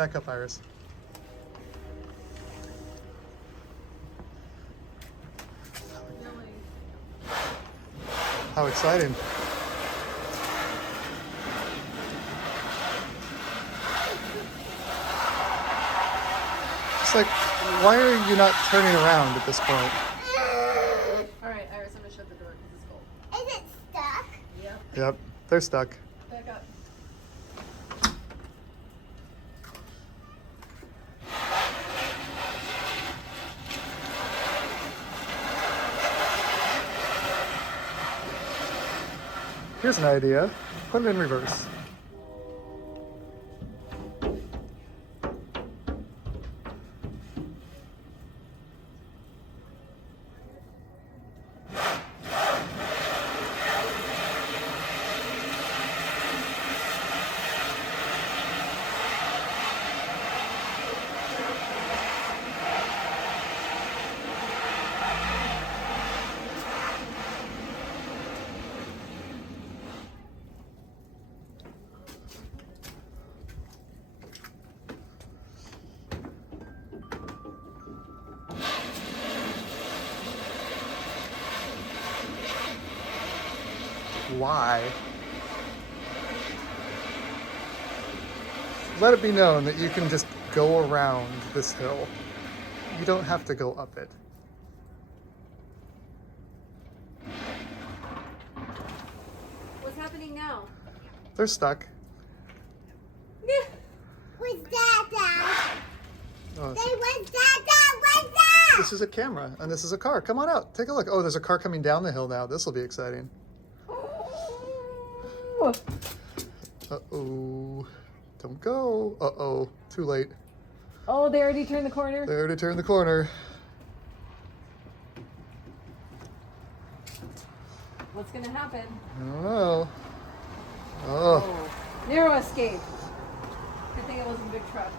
Back up, Iris. How exciting. It's like, why are you not turning around at this point? Alright, Iris, I'm gonna shut the door because it's cold. Is it stuck? Yep. Yep, they're stuck. Back up. Here's an idea. Put it in reverse. Why? Let it be known that you can just go around this hill. You don't have to go up it. What's happening now? They're stuck. What's that, Dad? Oh, What's that, Dad? What's that? this is a camera and this is a car. Come on out. Take a look. Oh, there's a car coming down the hill now. This will be exciting. Uh-oh. Don't go. Uh-oh. Too late. Oh, they already turned the corner? They already turned the corner. What's gonna happen? I don't know. Oh. Narrow escape. Good thing it wasn't a big truck.